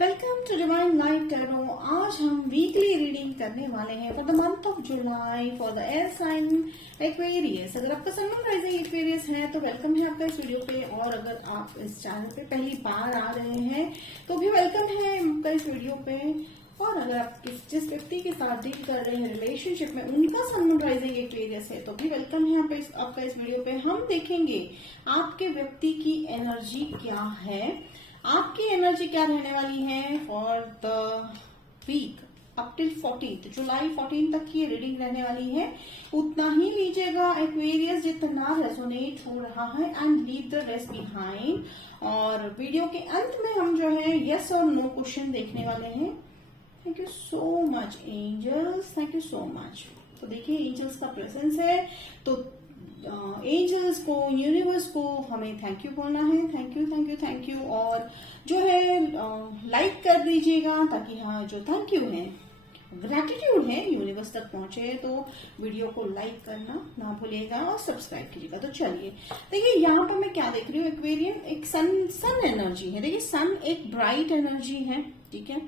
Welcome to divine light tarot. आज हम weekly reading करने वाले हैं for the month of July for the air sign Aquarius. अगर आपका सन राइजिंग एक्वेरियस है तो वेलकम है आपका इस वीडियो पे, और अगर आप इस चैनल पे पहली बार आ रहे हैं तो भी वेलकम है आपका इस वीडियो पे। और अगर आप जिस व्यक्ति के साथ डील कर रहे हैं रिलेशनशिप में उनका सन राइजिंग एक्वेरियस है तो भी वेलकम है आपका इस वीडियो पे। हम देखेंगे आपके व्यक्ति की एनर्जी क्या है, आपकी एनर्जी क्या रहने वाली है for the week up till 14 July 14 तक की रीडिंग रहने वाली है। उतना ही लीजिएगा एक्वेरियस जितना रेजोनेट हो रहा है and leave the rest behind. और वीडियो के अंत में हम जो है यस और नो क्वेश्चन देखने वाले हैं। Thank you so much angels, thank you so much. तो देखिए एंजल्स का प्रेजेंस है तो एंजल्स को, यूनिवर्स को हमें थैंक यू बोलना है। Thank you thank you thank you. और जो है लाइक कर दीजिएगा ताकि हाँ जो थैंक यू है, ग्रैटिट्यूड है यूनिवर्स तक पहुंचे, तो वीडियो को लाइक करना ना भूलिएगा और सब्सक्राइब कीजिएगा। तो चलिए देखिए यहाँ पर मैं क्या देख रही हूँ, एक्वेरियम एक सन एनर्जी है। देखिए सन एक ब्राइट एनर्जी है, ठीक है।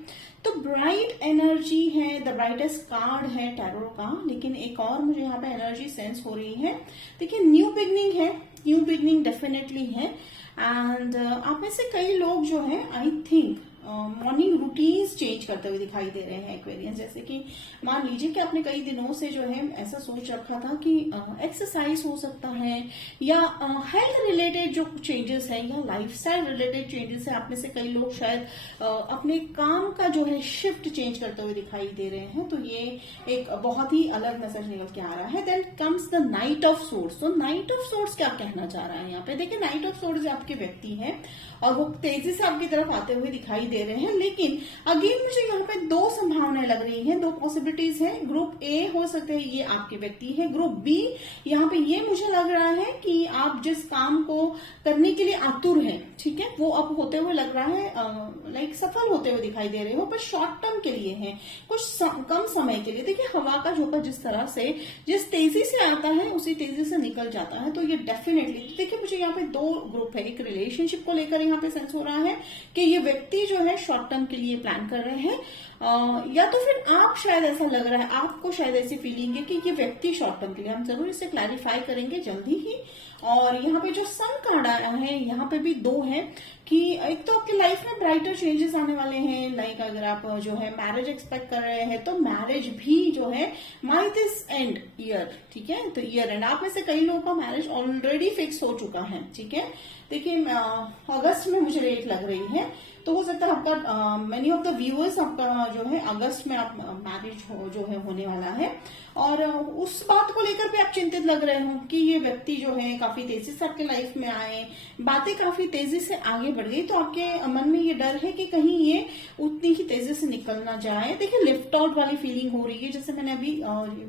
तो ब्राइट एनर्जी है, द ब्राइटेस्ट कार्ड है टैरो का। लेकिन एक और मुझे यहाँ पे एनर्जी सेंस हो रही है। देखिए न्यू बिगनिंग है, न्यू बिगनिंग डेफिनेटली है। एंड आप में से कई लोग जो है I think morning routines change करते हुए दिखाई दे रहे हैं एक्वेरियंस। जैसे कि मान लीजिए कि आपने कई दिनों से जो है ऐसा सोच रखा था कि एक्सरसाइज हो सकता है, या हेल्थ रिलेटेड जो चेंजेस है, या लाइफस्टाइल रिलेटेड चेंजेस है। आप में से कई लोग शायद अपने काम का जो है शिफ्ट चेंज करते हुए दिखाई दे रहे हैं। तो ये एक बहुत ही अलग मैसेज निकल के आ रहा है। Then comes the knight of swords. तो नाइट ऑफ सोर्ड्स क्या कहना चाह रहा है यहाँ पे? देखिए नाइट ऑफ सोर्ड्स आपके व्यक्ति है और वो तेजी से आपकी तरफ आते हुए दिखाई दे रहे हैं। लेकिन अगेन मुझे यहाँ पे दो संभावनाएं लग रही हैं, दो पॉसिबिलिटीज हैं। ग्रुप ए हो सकते हैं ये आपके व्यक्ति है, ग्रुप बी यहाँ पे ये मुझे लग रहा है कि आप जिस काम को करने के लिए आतुर हैं, ठीक है, वो अब होते हुए लग रहा है लाइक सफल होते हुए दिखाई दे रहे हो, पर शॉर्ट टर्म के लिए है, कुछ कम समय के लिए। देखिए हवा का झोंका जिस तरह से जिस तेजी से आता है उसी तेजी से निकल जाता है। तो ये डेफिनेटली देखिए मुझे यहाँ पे दो ग्रुप है। एक रिलेशनशिप को लेकर यहाँ पे सेंस हो रहा है कि ये व्यक्ति जो है शॉर्ट टर्म के लिए प्लान कर रहे हैं, या तो फिर आप शायद ऐसा लग रहा है, आपको शायद ऐसी फीलिंग है कि ये व्यक्ति शॉर्ट टर्म के लिए। हम जरूर इसे क्लैरिफाई करेंगे जल्दी ही। और यहाँ पे जो सन कार्ड आया है यहाँ पे भी दो है कि एक तो आपकी लाइफ में ब्राइटर चेंजेस आने वाले हैं। लाइक अगर आप जो है मैरिज एक्सपेक्ट कर रहे हैं तो मैरिज भी जो है माई दिस एंड ईयर, ठीक है। तो ईयर एंड आप में से कई लोगों का मैरिज ऑलरेडी फिक्स हो चुका है, ठीक है। देखिए अगस्त में मुझे डेट लग रही है, तो हो सकता है आपका मेनी ऑफ द व्यूअर्स आपका जो है अगस्त में आप मैरिज जो है होने वाला है। और उस बात को लेकर भी आप चिंतित लग रहे हो कि ये व्यक्ति जो है काफी तेजी से आपके लाइफ में आए, बातें काफी तेजी से आगे बढ़ गई। तो आपके मन में ये डर है कि कहीं ये उतनी ही तेजी से निकल ना जाए। देखिए लिफ्ट आउट वाली फीलिंग हो रही है, जैसे मैंने अभी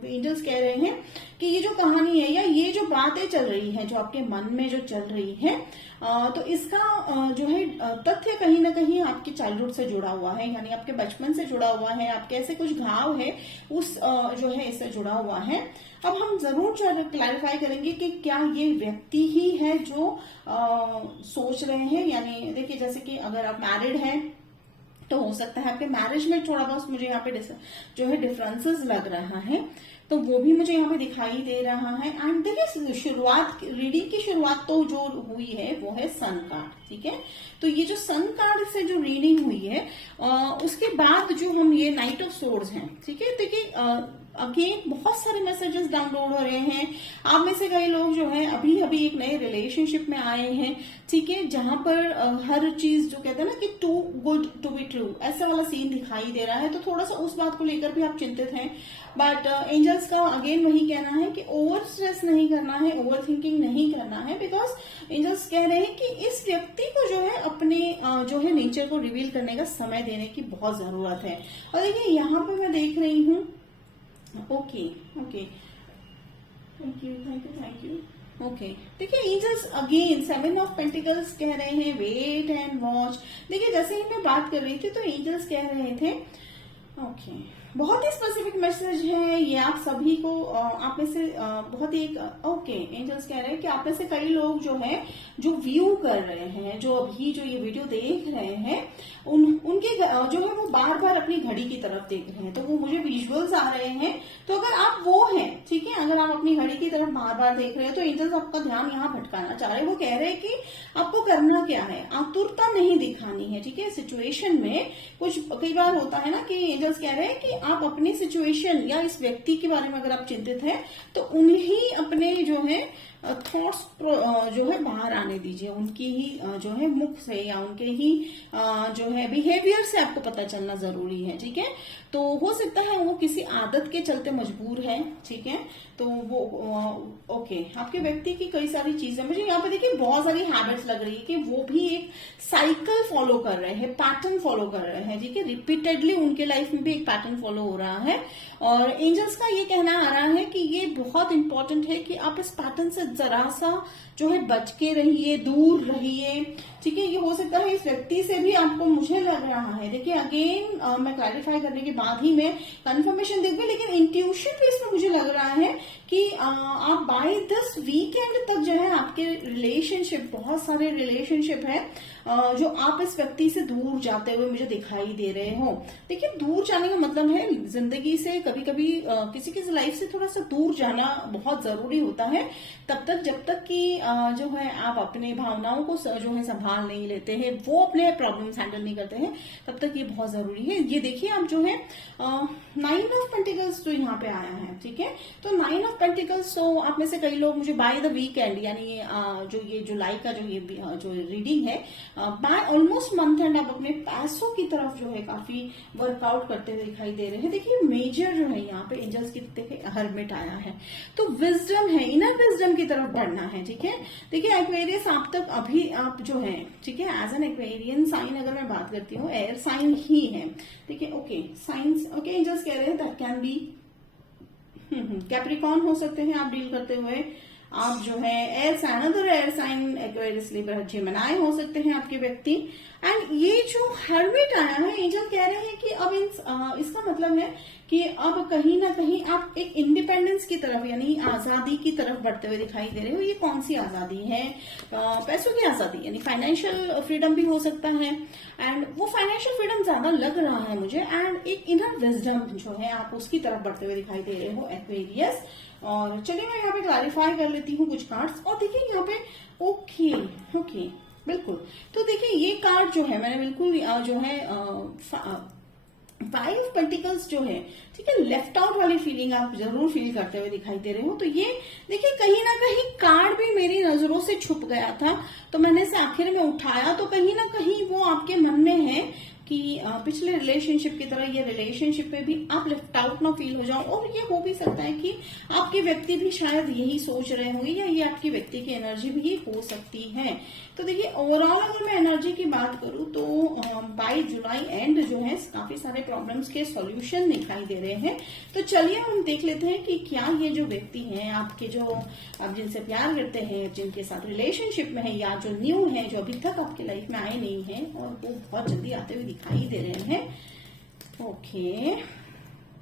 एंजल्स कह रहे हैं कि ये जो कहानी है या ये जो बातें चल रही है, जो आपके मन में जो चल रही है, तो इसका जो है तथ्य कहीं ना कहीं आपके चाइल्डहुड से जुड़ा हुआ है, यानी आपके बचपन से जुड़ा हुआ है। आपके ऐसे कुछ घाव है उस जो है इससे जुड़ा हुआ है। अब हम जरूर क्लैरिफाई करेंगे कि क्या ये व्यक्ति ही है जो सोच रहे हैं। यानी देखिए जैसे कि अगर आप मैरिड हैं तो हो सकता है आपके मैरिज में थोड़ा बहुत मुझे यहाँ पे जो है डिफरेंसेस लग रहा है, तो वो भी मुझे यहाँ पे दिखाई दे रहा है। एंड देखिए शुरुआत, रीडिंग की शुरुआत तो जो हुई है वो है सन कार्ड, ठीक है। तो ये जो सन कार्ड से जो रीडिंग हुई है उसके बाद जो हम ये नाइट ऑफ सोर्ड्स हैं, ठीक है। देखिए अगेन बहुत सारे मैसेजेस डाउनलोड हो रहे हैं। आप में से कई लोग जो है अभी अभी एक नए रिलेशनशिप में आए हैं, ठीक है, जहां पर हर चीज जो कहते हैं ना कि too good to be true, ऐसा वाला सीन दिखाई दे रहा है। तो थोड़ा सा उस बात को लेकर भी आप चिंतित हैं। बट एंजल्स का अगेन वही कहना है कि ओवर स्ट्रेस नहीं करना है, ओवर थिंकिंग नहीं करना है, बिकॉज एंजल्स कह रहे हैं कि इस व्यक्ति को जो है अपने जो है नेचर को रिवील करने का समय देने की बहुत जरूरत है। और देखिए यहाँ पे मैं देख रही हूँ, okay okay, thank you thank you thank you. Okay देखिए एंजल्स अगेन 7 ऑफ पेंटिकल्स कह रहे हैं वेट एंड वॉच। देखिए जैसे ही मैं बात कर रही थी तो एंजल्स कह रहे थे, ओके बहुत ही स्पेसिफिक मैसेज है ये आप सभी को। आप में से बहुत ही ओके एंजल्स कह रहे हैं कि आप में से कई लोग जो है जो व्यू कर रहे हैं, जो अभी जो ये वीडियो देख रहे हैं, उनके जो है वो बार बार अपनी घड़ी की तरफ देख रहे हैं, तो वो मुझे विजुअल्स आ रहे हैं। तो अगर आप वो हैं, ठीक है, अगर आप अपनी घड़ी की तरफ बार बार देख रहे हैं तो एंजल्स आपका ध्यान यहाँ भटकाना चाह रहे हैं। वो कह रहे हैं कि आपको करना क्या है, आतुरता नहीं दिखानी है, ठीक है। सिचुएशन में कुछ कई बार होता है ना कि एंजल्स कह रहे हैं कि आप अपनी सिचुएशन या इस व्यक्ति के बारे में अगर आप चिंतित हैं तो उन्हीं अपने जो है थॉट्स जो है बाहर आने दीजिए, उनकी ही जो है मुख से या उनके ही जो है बिहेवियर से आपको पता चलना जरूरी है, ठीक है। तो हो सकता है वो किसी आदत के चलते मजबूर है, ठीक है। तो वो ओके, आपके व्यक्ति की कई सारी चीजें, मुझे यहाँ पे देखिए बहुत सारी हैबिट्स लग रही है कि वो भी एक साइकिल फॉलो कर रहे हैं, पैटर्न फॉलो कर रहे हैं, ठीक है। रिपीटेडली उनके लाइफ में भी एक पैटर्न फॉलो हो रहा है और एंजल्स का ये कहना आ रहा है कि ये बहुत इंपॉर्टेंट है कि आप इस पैटर्न से जरा सा जो है बच के रहिए, दूर रहिए, ठीक है। ये हो सकता है इस व्यक्ति से भी आपको, मुझे लग रहा है, देखिए अगेन मैं क्लैरिफाई करने के बाद ही मैं कंफर्मेशन दूंगी, लेकिन इंट्यूशन भी इसमें मुझे लग रहा है कि आप बाय दिस वीकेंड तक जो है आपके रिलेशनशिप, बहुत सारे रिलेशनशिप है जो आप इस व्यक्ति से दूर जाते हुए मुझे दिखाई दे रहे हो। देखिए दूर जाने का मतलब है जिंदगी से कभी कभी किसी किसी लाइफ से थोड़ा सा दूर जाना बहुत जरूरी होता है, तब तक जब तक कि जो है आप अपने भावनाओं को जो है संभाल नहीं लेते हैं, वो अपने प्रॉब्लम्स हैंडल नहीं करते हैं, तब तक ये बहुत जरूरी है। ये देखिए आप जो है 9 ऑफ पेंटिकल्स जो यहाँ पे आया है, ठीक है। तो 9 ऑफ पेंटिकल्स, तो आप में से कई लोग मुझे बाय द वीकेंड यानी जो ये जुलाई का जो रीडिंग है, बाय ऑलमोस्ट मंथ एंड आप अपने पैसों की तरफ जो है काफी वर्कआउट करते हुए दिखाई दे रहे हैं। देखिए मेजर जो है यहाँ पे एंजल्स की देखिए हर्मिट आया है, तो विजडम है, इनर विजडम की तरफ बढ़ना है, ठीक है। देखिए एक्वेरियस आप तक अभी आप जो है, ठीक है, एज एन एक्वेरियन साइन अगर मैं बात करती हूँ, एयर साइन ही है, ठीक है। ओके साइंस, ओके एंजल्स कह रहे हैं दैट कैन बी कैप्रिकॉर्न हो सकते हैं आप डील करते हुए, आप जो है air sign, other air sign Aquarius, Libra, Gemini हो सकते हैं आपके व्यक्ति। एंड ये जो हर्मिट आया है, एंजल कह रहे हैं कि अब इसका मतलब है कि अब कहीं ना कहीं आप एक इंडिपेंडेंस की तरफ यानी आजादी की तरफ बढ़ते हुए दिखाई दे रहे हो। ये कौन सी आजादी है? पैसों की आजादी यानी फाइनेंशियल फ्रीडम भी हो सकता है, एंड वो फाइनेंशियल फ्रीडम ज्यादा लग रहा है मुझे, एंड एक इनर विजडम जो है आप उसकी तरफ बढ़ते हुए दिखाई दे रहे हो एक्वेरियस। और चलिए मैं यहाँ पे क्लैरिफाई कर लेती हूँ कुछ कार्ड्स, और देखिए यहाँ पे ओके ओके बिल्कुल, तो देखिए ये कार्ड जो है मैंने बिल्कुल जो है 5 ऑफ पेंटिकल्स जो है, ठीक है, लेफ्ट आउट वाली फीलिंग आप जरूर फील करते हुए दिखाई दे रहे हो। तो ये देखिए कहीं ना कहीं कार्ड भी मेरी नजरों से छुप गया था, तो मैंने इसे आखिर में उठाया, तो कहीं ना कहीं वो आपके मन में है कि पिछले रिलेशनशिप की तरह ये रिलेशनशिप पे भी आप लेफ्ट आउट ना फील हो जाओ। और ये हो भी सकता है कि आपके व्यक्ति भी शायद यही सोच रहे होंगे, या ये आपकी व्यक्ति की एनर्जी भी हो सकती है। तो देखिए ओवरऑल अगर मैं एनर्जी की बात करूं तो बाय जुलाई एंड जो है काफी सारे प्रॉब्लम्स के सॉल्यूशन दिखाई दे रहे हैं। तो चलिए हम देख लेते हैं कि क्या ये जो व्यक्ति हैं आपके, जो आप जिनसे प्यार करते हैं, जिनके साथ रिलेशनशिप में है, या जो न्यू है, जो अभी तक आपकी लाइफ में आए नहीं है और वो बहुत जल्दी आते हुए दिखाई दे रहे हैं। ओके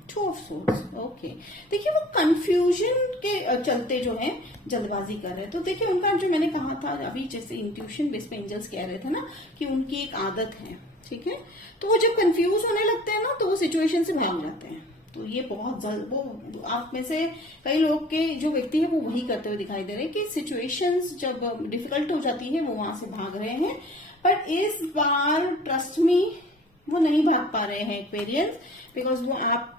2 ऑफ सोर्ड्स, ओके देखिए वो कंफ्यूजन के चलते जो है जल्दबाजी कर रहे हैं। तो देखिए उनका जो मैंने कहा था अभी, जैसे इंट्यूशन बेस पे एंजल्स कह रहे थे ना कि उनकी एक आदत है, ठीक है, तो वो जब कंफ्यूज होने लगते हैं ना तो वो सिचुएशन से भाग जाते हैं। तो ये बहुत जल्द, वो आप में से कई लोग के जो व्यक्ति है वो वही करते हुए दिखाई दे रहे हैं कि सिचुएशंस जब डिफिकल्ट हो जाती है वो वहां से भाग रहे हैं। पर इस बार ट्रस्ट मी वो नहीं भाग पा रहे हैं एक्वेरियंस, बिकॉज वो आप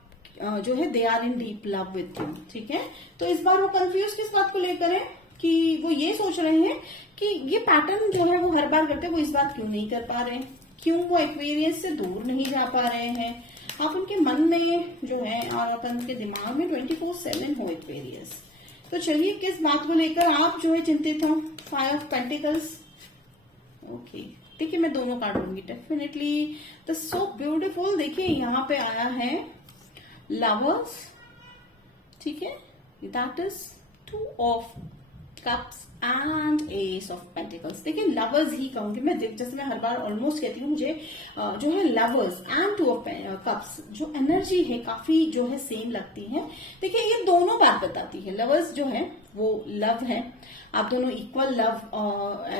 जो है they are in deep love with you, ठीक है। तो इस बार वो कंफ्यूज किस बात को लेकर है कि वो ये सोच रहे हैं कि ये पैटर्न जो है वो हर बार करते हैं, वो इस बार क्यों नहीं कर पा रहे हैं, क्यों वो एक्वेरियंस से दूर नहीं जा पा रहे हैं। आप उनके मन में जो है और आप उनके दिमाग में 24/7 हो एक्वेरियस। तो चलिए किस बात को लेकर आप जो है चिंतित हो? 5 ऑफ पेंटिकल्स, ओके देखिए मैं दोनों कार्ड लूंगी डेफिनेटली, द सो ब्यूटिफुल। देखिए यहाँ पे आया है लवर्स, ठीक है, that is 2 of cups and S of pentacles. देखिए लवर्स ही कहूंगी मैं, जैसे मैं हर बार ऑलमोस्ट कहती हूँ, मुझे जो है लवर्स एंड 2 ऑफ कप्स जो एनर्जी है काफी जो है सेम लगती है। देखिए ये दोनों बात बताती है, लवर्स जो है वो लव है, आप दोनों equal love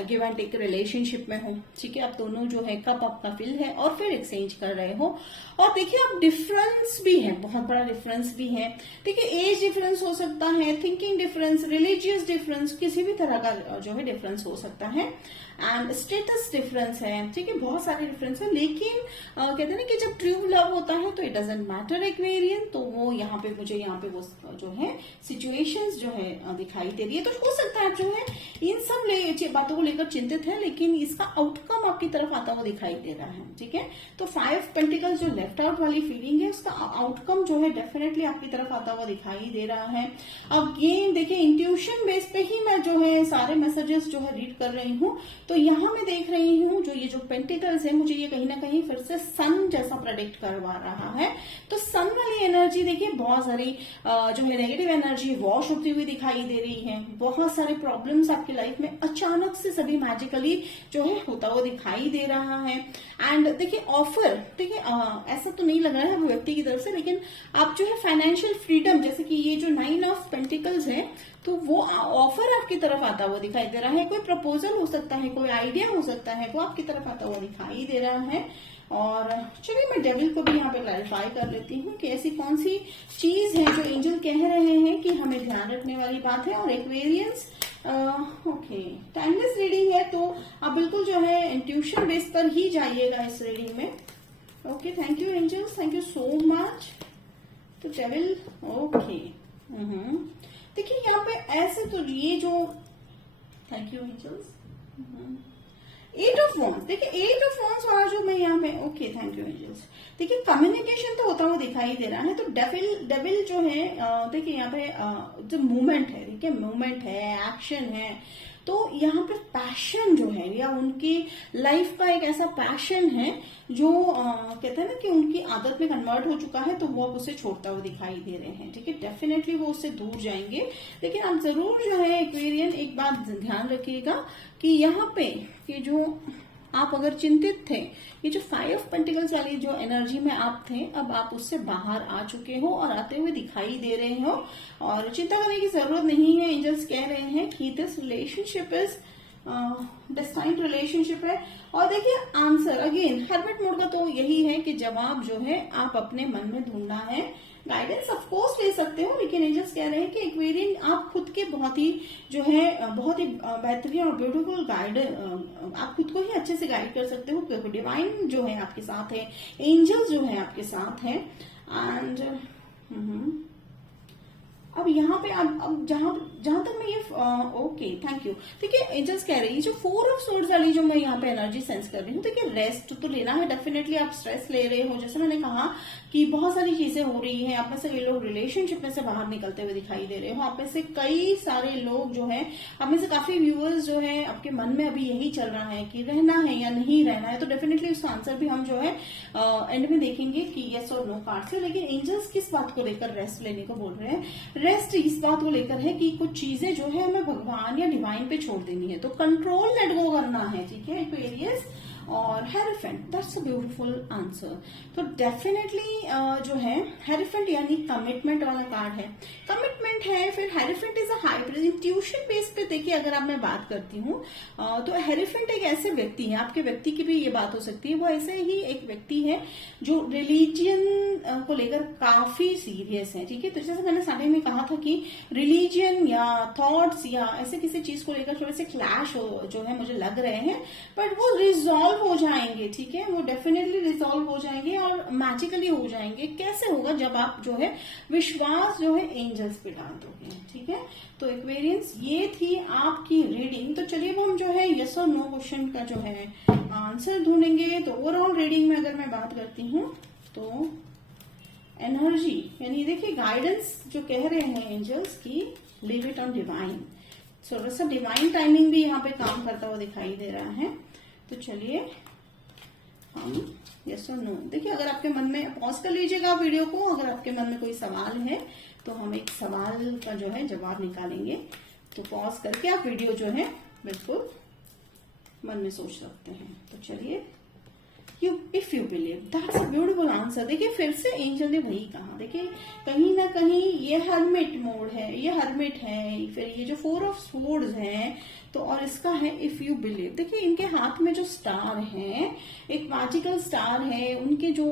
give and take relationship में हो, ठीक है। आप दोनों जो है कप आपका फिल है और फिर एक्सचेंज कर रहे हो। और देखिए आप डिफरेंस भी है, बहुत बड़ा डिफरेंस भी है। देखिए एज डिफरेंस हो सकता है, थिंकिंग डिफरेंस, रिलीजियस डिफरेंस, किसी भी तरह का जो है डिफरेंस हो सकता है, एंड स्टेटस डिफरेंस है, ठीक है, बहुत सारे डिफरेंस है। लेकिन कहते हैं ना कि जब ट्रू लव होता है तो इट डजंट मैटर एक्वेरियन, तो वो यहाँ पे मुझे यहाँ पे वो जो है सिचुएशंस जो है दिखाई दे रही है। तो हो सकता है जो है इन सब बातों को लेकर चिंतित है, लेकिन इसका आउटकम आपकी तरफ आता हुआ दिखाई दे रहा है, ठीक है। तो 5 पेंटिकल्स जो लेफ्ट आउट वाली फीलिंग है, उसका आउटकम जो है डेफिनेटली आपकी तरफ आता हुआ दिखाई दे रहा है। अगेन देखिए इंट्यूशन बेस पे ही मैं जो है सारे मैसेजेस जो है रीड कर रही हूँ। तो यहाँ मैं देख रही हूँ जो ये जो पेंटिकल्स है, मुझे ये कहीं ना कहीं फिर से सन जैसा प्रेडिक्ट करवा रहा है। तो सन वाली एनर्जी देखिए बहुत सारी जो है नेगेटिव एनर्जी वॉश होती हुई दिखाई दे रही है। बहुत सारे प्रॉब्लम्स आपकी लाइफ में अचानक से सभी मैजिकली जो है होता हुआ दिखाई दे रहा है। एंड देखिए ऑफर, देखिए ऐसा तो नहीं लग रहा है व्यक्ति की तरफ से, लेकिन आप जो है फाइनेंशियल फ्रीडम, जैसे कि ये जो 9 ऑफ पेंटिकल्स है, तो वो ऑफर आपकी तरफ आता हुआ दिखाई दे रहा है। कोई प्रपोजल हो सकता है, कोई आइडिया हो सकता है, वो आपकी तरफ आता हुआ दिखाई दे रहा है। और चलिए मैं डेविल को भी यहाँ पे क्लैरिफाई कर लेती हूँ कि ऐसी कौन सी चीज है जो एंजल कह रहे हैं कि हमें ध्यान रखने वाली बात है। और एक्वेरियंस ओके, टाइमलेस रीडिंग है, तो आप बिल्कुल जो है इंट्यूशन बेस पर ही जाइएगा इस रीडिंग में। Okay, thank you angels, thank you so much. तो डेविल ओके, देखिए यहाँ पे ऐसे तो ये जो, thank you angels, 8 of wands, देखिए 8 ऑफ वॉन्ड्स वाला जो मैं यहाँ पे, ओके थैंक यू एंजल्स। देखिए कम्युनिकेशन तो होता हुआ दिखाई दे रहा है। तो डेविल जो है देखिए यहाँ पे जो मूवमेंट है, देखिए मूवमेंट है, एक्शन है, तो यहाँ पे पैशन जो है या उनकी लाइफ का एक ऐसा पैशन है जो कहते हैं ना कि उनकी आदत में कन्वर्ट हो चुका है, तो वो अब उसे छोड़ता हुआ दिखाई दे रहे हैं, ठीक है। डेफिनेटली वो उससे दूर जाएंगे, लेकिन आप जरूर जो है एक्वेरियन एक बात ध्यान रखिएगा कि यहाँ पे कि जो आप अगर चिंतित थे, ये जो 5 ऑफ पेंटिकल्स वाली जो एनर्जी में आप थे, अब आप उससे बाहर आ चुके हो और आते हुए दिखाई दे रहे हो, और चिंता करने की जरूरत नहीं है। एंजल्स कह रहे हैं कि दिस रिलेशनशिप इज डिस्टाइंट रिलेशनशिप है। और देखिए आंसर अगेन हर्मिट मोड का तो यही है कि जवाब जो है आप अपने मन में ढूंढना है। गाइडेंस ऑफ कोर्स ले सकते हो, लेकिन एंजल्स कह रहे हैं कि एक्वेरियन आप खुद के बहुत ही जो है बहुत ही बेहतरीन और ब्यूटीफुल गाइड, आप खुद को ही अच्छे से गाइड कर सकते हो, क्योंकि डिवाइन जो है आपके साथ है, एंजल्स जो है आपके साथ है। एंड अब यहाँ पे अब जहां तक मैं ये ओके थैंक यू, देखिए एंजल्स कह रही है जो 4 ऑफ सोर्ड्स वाली जो मैं यहाँ पे एनर्जी सेंस कर रही हूँ, देखिए रेस्ट तो लेना है डेफिनेटली। आप स्ट्रेस ले रहे हो, जैसे मैंने कहा कि बहुत सारी चीजें हो रही हैं, आप में से कई लोग रिलेशनशिप में से बाहर निकलते हुए दिखाई दे रहे हो, आप में से कई सारे लोग जो है, आप में से काफी व्यूअर्स जो है आपके मन में अभी यही चल रहा है कि रहना है या नहीं रहना है। तो डेफिनेटली उसका आंसर भी हम जो है एंड में देखेंगे कि यस और नो कार्ड से। लेकिन एंजल्स किस बात को लेकर रेस्ट लेने को बोल रहे हैं? रेस्ट इस बात को लेकर है कि कुछ चीजें जो है हमें भगवान या डिवाइन पे छोड़ देनी है, तो कंट्रोल लेट गो करना है, ठीक है एक्वेरियस। और hierophant, that's a beautiful answer. तो डेफिनेटली जो है हेरोफेंट यानी कमिटमेंट वाला कार्ड है, कमिटमेंट है। फिर hierophant is a hybrid intuition base पे देखिए अगर आप मैं बात करती हूँ तो हेरोफेंट एक ऐसे व्यक्ति है, आपके व्यक्ति की भी ये बात हो सकती है, वो ऐसे ही एक व्यक्ति है जो रिलीजियन को लेकर काफी सीरियस है, ठीक है। तो जैसे मैंने सामने में कहा था कि रिलीजियन या थॉट्स या ऐसे किसी चीज को लेकर थोड़े से क्लैश जो है मुझे लग रहे हैं, बट वो रिजॉल्व हो जाएंगे, ठीक है, वो डेफिनेटली रिजॉल्व हो जाएंगे और मैजिकली हो जाएंगे। कैसे होगा? जब आप जो है विश्वास जो है एंजल्स पे डाल दोगे, ठीक है। तो एक्वेरियंस ये थी आपकी रीडिंग। तो चलिए वो हम जो है यस और नो क्वेश्चन का जो है आंसर ढूंढेंगे। तो ओवरऑल रीडिंग में अगर मैं बात करती हूँ तो एनर्जी यानी देखिए गाइडेंस जो कह रहे हैं एंजल्स की लीव इट ऑन डिवाइन, थोड़ा सा डिवाइन टाइमिंग भी यहाँ पे काम करता हुआ दिखाई दे रहा है। तो चलिए हम यस और नो, देखिए अगर आपके मन में, पॉज कर लीजिएगा वीडियो को, अगर आपके मन में कोई सवाल है तो हम एक सवाल का जो है जवाब निकालेंगे। तो पॉज करके आप वीडियो जो है बिल्कुल मन में सोच सकते हैं। तो चलिए if you believe, that's a beautiful answer. देखिए फिर से एंजल ने वही कहा, देखिए कहीं ना कहीं ये हर्मिट मोड है, ये हर्मिट है, फिर ये जो 4 ऑफ स्वॉर्ड्स है, तो और इसका है इफ यू बिलीव। देखिए इनके हाथ में जो स्टार है, एक मैजिकल स्टार है, उनके जो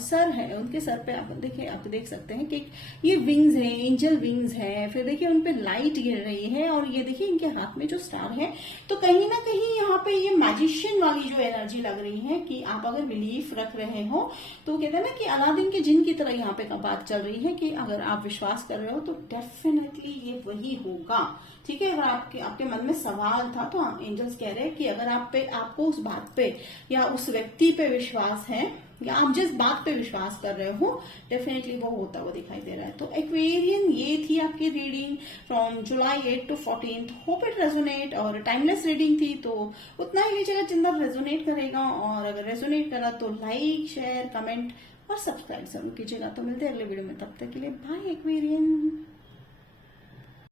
सर है, उनके सर पे आप देखिए, आप देख सकते हैं कि ये विंग्स है, एंजल विंग्स है, फिर देखिए उन पे लाइट गिर रही है, और ये देखिए इनके हाथ में जो स्टार है, तो कहीं ना कहीं यहाँ पे ये मैजिशियन वाली जो एनर्जी लग रही है कि आप अगर बिलीफ रख रहे हो, तो कहते हैं ना कि अलादीन के जिन की तरह यहाँ पे बात चल रही है कि अगर आप विश्वास कर रहे हो तो डेफिनेटली ये वही होगा। ठीक है, अगर आपके मन में सवाल था तो एंजल्स कह रहे हैं कि अगर आपको उस बात पे या उस व्यक्ति पे विश्वास है, या आप जिस बात पे विश्वास कर रहे हो, डेफिनेटली वो होता हुआ दिखाई दे रहा है। तो एक्वेरियन, ये थी आपकी reading from July 8 to 14। Hope it resonate, और टाइमलेस रीडिंग थी तो उतना ही लीजिएगा जितना रेजोनेट करेगा, और अगर रेजोनेट करा तो लाइक, शेयर, कमेंट और सब्सक्राइब जरूर कीजिएगा। तो मिलते हैं अगले वीडियो में, तब तक के लिए बाय एक्वेरियन।